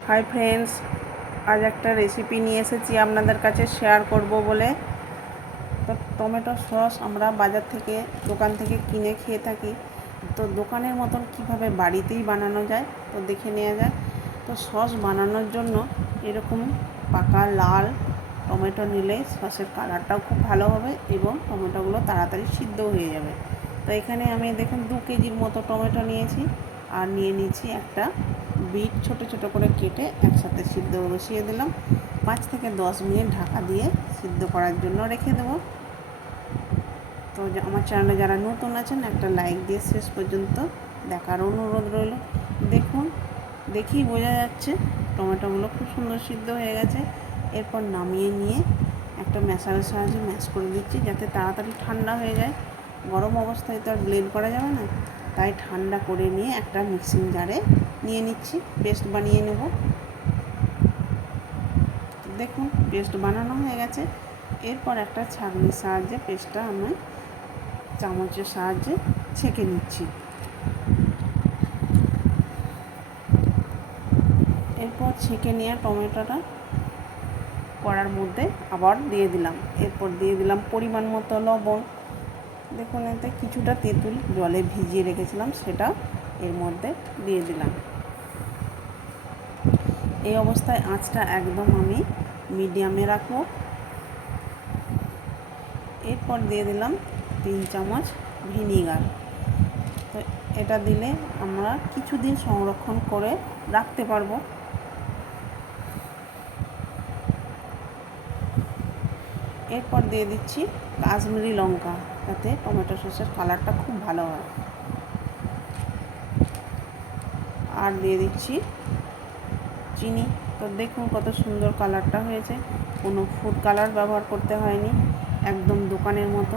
Hi friends, আজ একটা recipe নিয়ে এসেছি আপনাদের কাছে শেয়ার করব বলে। তো টমেটো সস আমরা বাজার থেকে দোকান থেকে কিনে খেয়ে থাকি। তো দোকানের মতন কিভাবে বাড়িতেই বানানো যায় তো দেখে নেওয়া যায়। তো সস বানানোর জন্য এরকম পাকা লাল টমেটো নিলে সসের কালারটাও খুব ভালো হবে এবং টমেটোগুলো তাড়াতাড়ি সিদ্ধ হয়ে যাবে। তো এখানে আমি দেখুন 2 কেজির মতো টমেটো নিয়েছি আর নিয়ে নিয়েছি একটা বিট ছোট ছোট করে কেটে একসাথে সিদ্ধ বসিয়ে দিলাম। 5 থেকে 10 মিনিট ঢাকা দিয়ে সিদ্ধ করার জন্য রেখে দেবো। তো আমার চ্যানেলে যারা নতুন আছেন একটা লাইক দিয়ে শেষ পর্যন্ত দেখার অনুরোধ রইল। দেখুন, দেখেই বোঝা যাচ্ছে টমেটোগুলো খুব সুন্দর সিদ্ধ হয়ে গেছে। এরপর নামিয়ে নিয়ে একটা ম্যাশারের সাহায্যে ম্যাশ করে দিচ্ছি যাতে তাড়াতাড়ি ঠান্ডা হয়ে যায়। গরম অবস্থায় তো আর ব্লেন্ড করা যাবে না, তাই ঠান্ডা করে নিয়ে একটা মিক্সিং জারে নিয়ে নিচ্ছি, পেস্ট বানিয়ে নেব। দেখুন পেস্ট বানানো হয়ে গেছে। এরপর একটা ছাঁকনির সাহায্যে পেস্টটা আমি চামচের সাহায্যে ছেঁকে নিচ্ছি। এরপর ছেঁকে নেওয়া টমেটোটা কড়ার মধ্যে আবার দিয়ে দিলাম। এরপর দিয়ে দিলাম পরিমাণ মতো লবণ। দেখুন এতে কিছুটা তেঁতুল জলে ভিজিয়ে রেখেছিলাম, সেটা এর মধ্যে দিয়ে দিলাম। এই অবস্থায় আঁচটা একদম আমি মিডিয়ামে রাখবো। এরপর দিয়ে দিলাম 3 চামচ ভিনিগার। তো এটা দিলে আমরা কিছুদিন সংরক্ষণ করে রাখতে পারবো। এরপর দিয়ে দিচ্ছি কাশ্মীরি লঙ্কা, যাতে টমেটো সসের কালারটা খুব ভালো হয়। আর দিয়ে দিচ্ছি চিনি। তো দেখুন কত সুন্দর কালারটা হয়েছে, কোনো ফুড কালার ব্যবহার করতে হয়নি, একদম দোকানের মতো।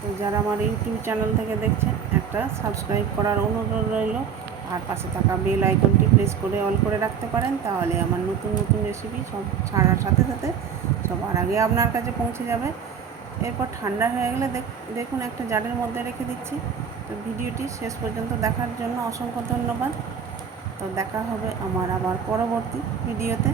তো যারা আমার ইউটিউব চ্যানেল থেকে দেখছেন একটা সাবস্ক্রাইব করার অনুরোধ রইল, আর পাশে থাকা বেল আইকনটি প্রেস করে অল করে রাখতে পারেন, তাহলে আমার নতুন নতুন রেসিপি সব ছাড়ার সাথে সাথে সবার আগে আপনার কাছে পৌঁছে যাবে। এরপর ঠান্ডা হয়ে গেলে দেখুন একটা জারের মধ্যে রেখে দিচ্ছি। তো ভিডিওটি শেষ পর্যন্ত দেখার জন্য অসংখ্য ধন্যবাদ। তো দেখা হবে আমার আবার পরবর্তী ভিডিওতে।